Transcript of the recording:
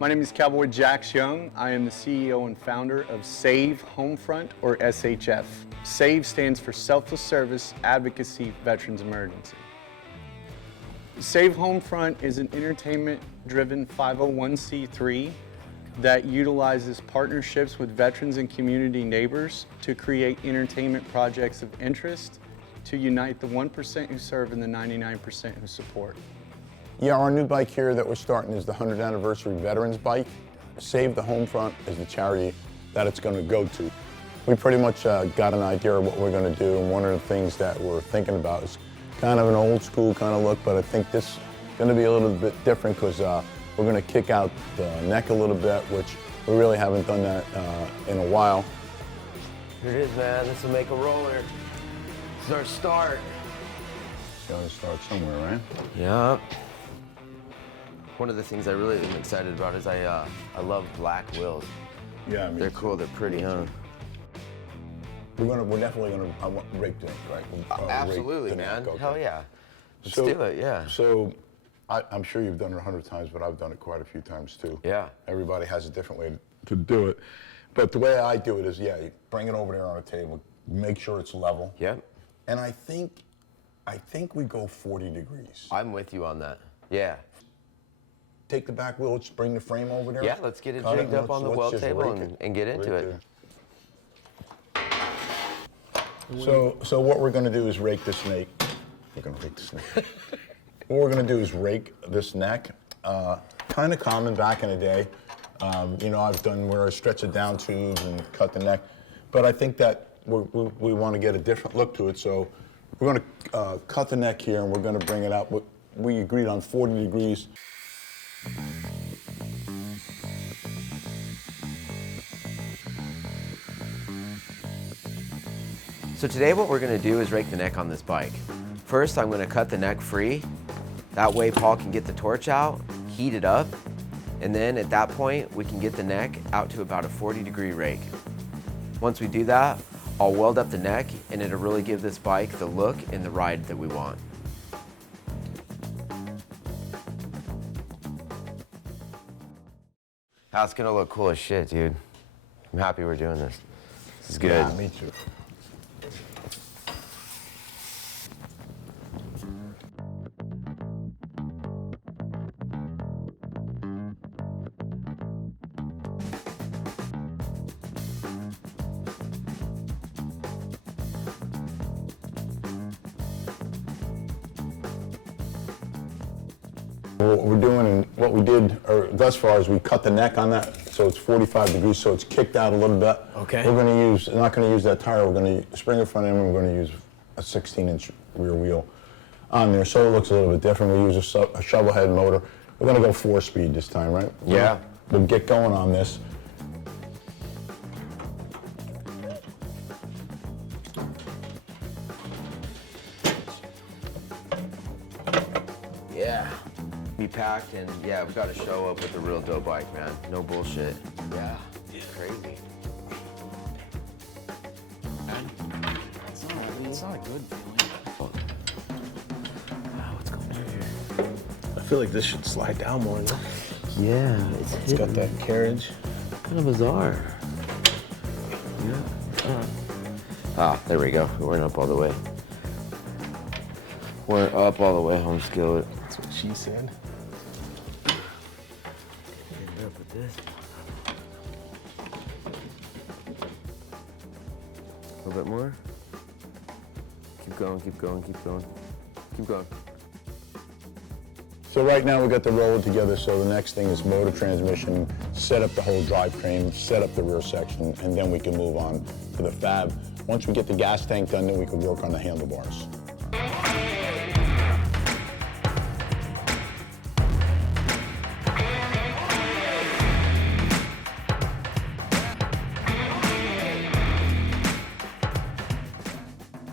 My name is Cowboy Jax Young. I am the CEO and founder of S.A.V.E Homefront, or SHF. S.A.V.E stands for Selfless Service Advocacy Veterans Emergency. S.A.V.E Homefront is an entertainment-driven 501c3 that utilizes partnerships with veterans and community neighbors to create entertainment projects of interest to unite the 1% who serve and the 99% who support. Yeah, our new bike here that we're starting is the 100th anniversary Veterans Bike. S.A.V.E the Homefront is the charity that it's going to go to. We pretty much got an idea of what we're going to do, and one of the things that we're thinking about is kind of an old school kind of look, but I think this is going to be a little bit different because we're going to kick out the neck a little bit, which we really haven't done that in a while. Here it is, man. This will make a roller. This is our start. It's got to start somewhere, right? Yeah. One of the things I really am excited about is I love black wheels. Yeah, they're cool. They're pretty, huh? We're definitely gonna rake the neck, right? Absolutely, man. Okay. Hell yeah. Let's do it. Yeah. So, I'm sure you've done it 100 times, but I've done it quite a few times too. Yeah. Everybody has a different way to do it, but the way I do it is, yeah, you bring it over there on a table, make sure it's level. Yeah. And I think we go 40 degrees. I'm with you on that. Yeah. Take the back wheel, let's bring the frame over there. Yeah, let's get it jigged up on the weld table and get into it. So what we're gonna do is rake this snake. We're gonna rake the snake. What we're gonna do is rake this neck. Kind of common back in the day. You know, I've done where I stretch it down tubes and cut the neck. But I think that we want to get a different look to it. So we're gonna cut the neck here and we're gonna bring it out. We agreed on 40 degrees. So today what we're gonna do is rake the neck on this bike. First, I'm gonna cut the neck free. That way Paul can get the torch out, heat it up, and then at that point, we can get the neck out to about a 40-degree rake. Once we do that, I'll weld up the neck and it'll really give this bike the look and the ride that we want. That's gonna look cool as shit, dude. I'm happy we're doing this. This is good. Yeah, me too. What we're doing and what we did thus far is we cut the neck on that so it's 45 degrees, so it's kicked out a little bit. Okay. We're not going to use that tire. We're going to spring it front end and we're going to use a 16-inch rear wheel on there, so it looks a little bit different. We use a shovel head motor. We're going to go 4-speed this time, right? Yeah. We'll get going on this. Yeah. Be packed and yeah, we've got to show up with a real dope bike, man. No bullshit. Yeah. It's crazy. It's not a good feeling. Wow, what's going on here? I feel like this should slide down more. No? Yeah, It's got that carriage. Kind of bizarre. Yeah. Ah, there we go. We weren't up all the way. We're up all the way home skillet. That's what she said. End up with this. A little bit more. Keep going, keep going, keep going. Keep going. So right now we got the roller together, so the next thing is motor transmission, set up the whole drivetrain, set up the rear section, and then we can move on to the fab. Once we get the gas tank done, then we can work on the handlebars.